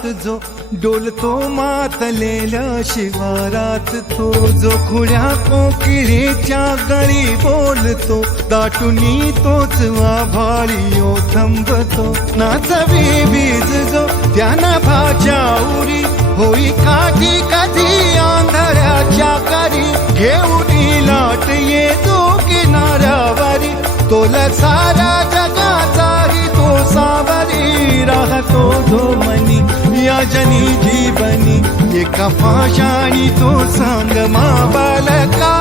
वावरात जो डोलतो मातलेल्या शिवारात, तो जो खुळ्या कोकिळेच्या गळी बोलतो, दाटुनी तोच आभाळी ओथंबतो. नाचवी बीज जो त्याना भाच्या उरी, होई काठी कधी आंधळ्याच्या करी, घेऊनी लाट येतो किनाऱ्यावरी, तोला सारा जगाचाही तो सावरी, राहतो धोमनी या जनी जीवनी, एका पाशाणी तो सांग मा बालका.